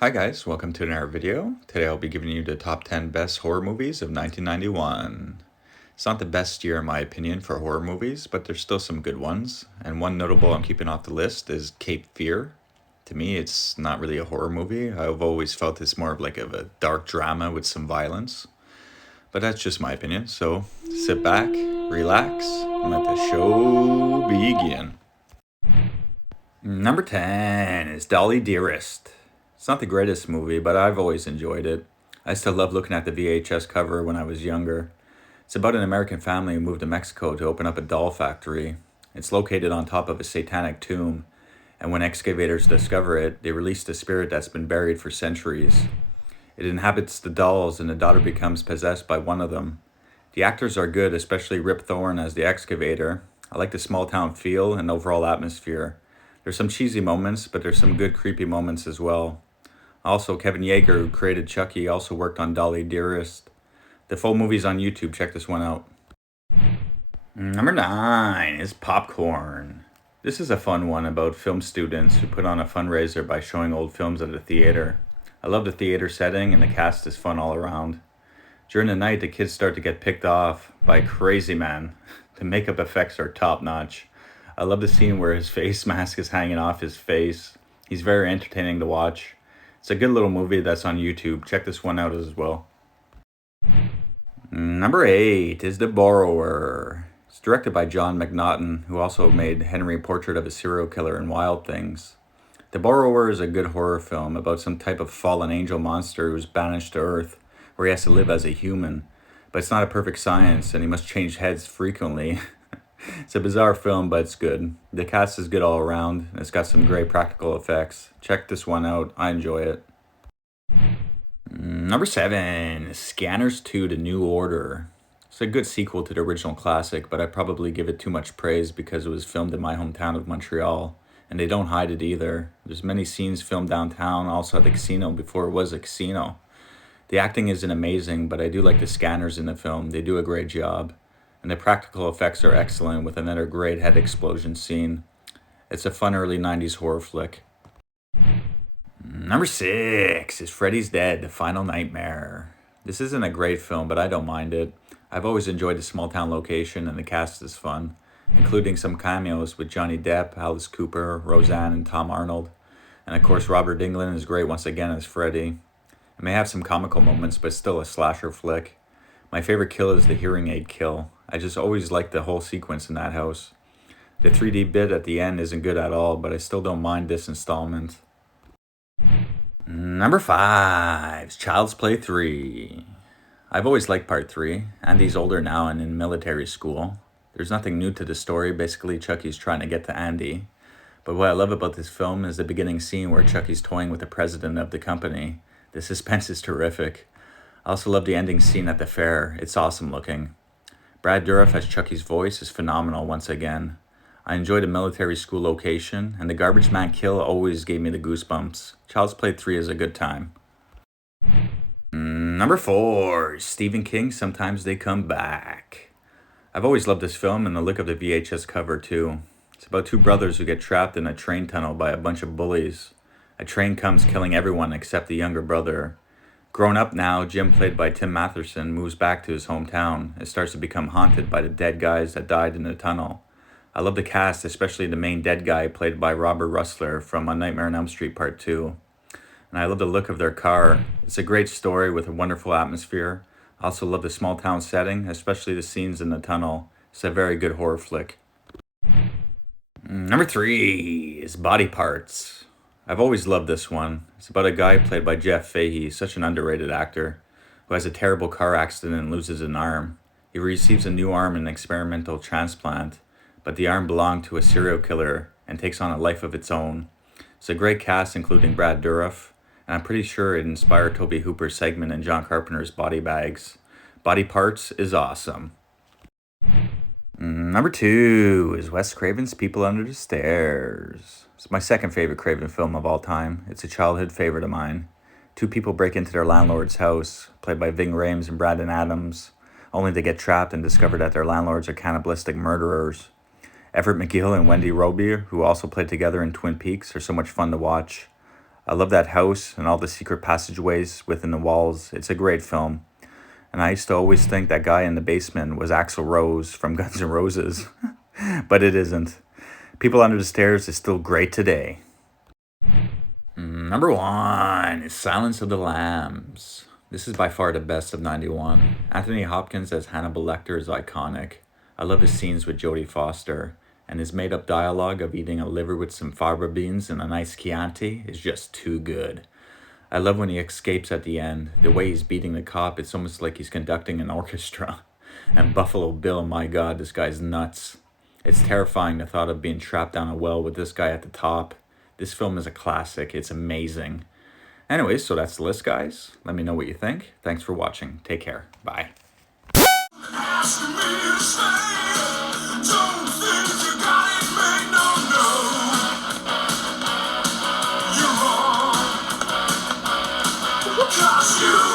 Hi guys, welcome to another video. Today I'll be giving you the top 10 best horror movies of 1991. It's not the best year in my opinion for horror movies, but there's still some good ones. And one notable I'm keeping off the list is Cape Fear. To me, it's not really a horror movie. I've always felt it's more of like a dark drama with some violence. But that's just my opinion, so sit back, relax, and let the show begin. Number 10 is Dolly Dearest. It's not the greatest movie, but I've always enjoyed it. I still love looking at the VHS cover when I was younger. It's about an American family who moved to Mexico to open up a doll factory. It's located on top of a satanic tomb, and when excavators discover it, they release the spirit that's been buried for centuries. It inhabits the dolls, and the daughter becomes possessed by one of them. The actors are good, especially Rip Thorne as the excavator. I like the small town feel and overall atmosphere. There's some cheesy moments, but there's some good creepy moments as well. Also, Kevin Yeager, who created Chucky, also worked on Dolly Dearest. The full movie's on YouTube. Check this one out. Number 9 is Popcorn. This is a fun one about film students who put on a fundraiser by showing old films at a theater. I love the theater setting, and the cast is fun all around. During the night, the kids start to get picked off by Crazy Man. The makeup effects are top notch. I love the scene where his face mask is hanging off his face. He's very entertaining to watch. It's a good little movie that's on YouTube. Check this one out as well. Number 8 is The Borrower. It's directed by John McNaughton, who also made Henry Portrait of a Serial Killer and Wild Things. The Borrower is a good horror film about some type of fallen angel monster who's banished to Earth, where he has to live as a human. But it's not a perfect science, and he must change heads frequently. It's a bizarre film, but it's good. The cast is good all around. It's got some great practical effects. Check this one out. I enjoy it. Number 7 is Scanners 2: The New Order. It's a good sequel to the original classic, but I probably give it too much praise because it was filmed in my hometown of Montreal, and they don't hide it either. There's many scenes filmed downtown, also at the casino before it was a casino. The acting isn't amazing, but I do like the scanners in the film. They do a great job. And the practical effects are excellent with another great head explosion scene. It's a fun early 90s horror flick. Number 6 is Freddy's Dead: The Final Nightmare. This isn't a great film, but I don't mind it. I've always enjoyed the small town location, and the cast is fun, including some cameos with Johnny Depp, Alice Cooper, Roseanne, and Tom Arnold. And of course, Robert Englund is great once again as Freddy. It may have some comical moments, but still a slasher flick. My favorite kill is the hearing aid kill. I just always liked the whole sequence in that house. The 3D bit at the end isn't good at all, but I still don't mind this installment. Number 5 is Child's Play 3. I've always liked part 3. Andy's older now and in military school. There's nothing new to the story. Basically, Chucky's trying to get to Andy. But what I love about this film is the beginning scene where Chucky's toying with the president of the company. The suspense is terrific. I also love the ending scene at the fair. It's awesome looking. Brad Dourif as Chucky's voice is phenomenal once again. I enjoy the military school location, and the garbage man kill always gave me the goosebumps. Child's Play 3 is a good time. Number 4 is Stephen King: Sometimes They Come Back. I've always loved this film and the look of the VHS cover too. It's about two brothers who get trapped in a train tunnel by a bunch of bullies. A train comes killing everyone except the younger brother. Grown up now, Jim, played by Tim Matheson, moves back to his hometown and starts to become haunted by the dead guys that died in the tunnel. I love the cast, especially the main dead guy played by Robert Russler from A Nightmare on Elm Street Part 2. And I love the look of their car. It's a great story with a wonderful atmosphere. I also love the small town setting, especially the scenes in the tunnel. It's a very good horror flick. Number 3 is Body Parts. I've always loved this one. It's about a guy played by Jeff Fahey, such an underrated actor, who has a terrible car accident and loses an arm. He receives a new arm in an experimental transplant, but the arm belonged to a serial killer and takes on a life of its own. It's a great cast, including Brad Dourif, and I'm pretty sure it inspired Tobe Hooper's segment in John Carpenter's Body Bags. Body Parts is awesome. Number 2 is Wes Craven's People Under the Stairs. It's my second favorite Craven film of all time. It's a childhood favorite of mine. Two people break into their landlord's house, played by Ving Rhames and Brandon Adams, only to get trapped and discover that their landlords are cannibalistic murderers. Everett McGill and Wendy Roby, who also played together in Twin Peaks, are so much fun to watch. I love that house and all the secret passageways within the walls. It's a great film. And I used to always think that guy in the basement was Axl Rose from Guns N' Roses, but it isn't. People Under the Stairs is still great today. Number one is Silence of the Lambs. This is by far the best of 91. Anthony Hopkins as Hannibal Lecter is iconic. I love his scenes with Jodie Foster, and his made up dialogue of eating a liver with some fava beans and a nice Chianti is just too good. I love when he escapes at the end. The way he's beating the cop, it's almost like he's conducting an orchestra. And Buffalo Bill, my god, this guy's nuts. It's terrifying the thought of being trapped down a well with this guy at the top. This film is a classic. It's amazing. Anyways, so that's the list, guys. Let me know what you think. Thanks for watching. Take care. Bye. You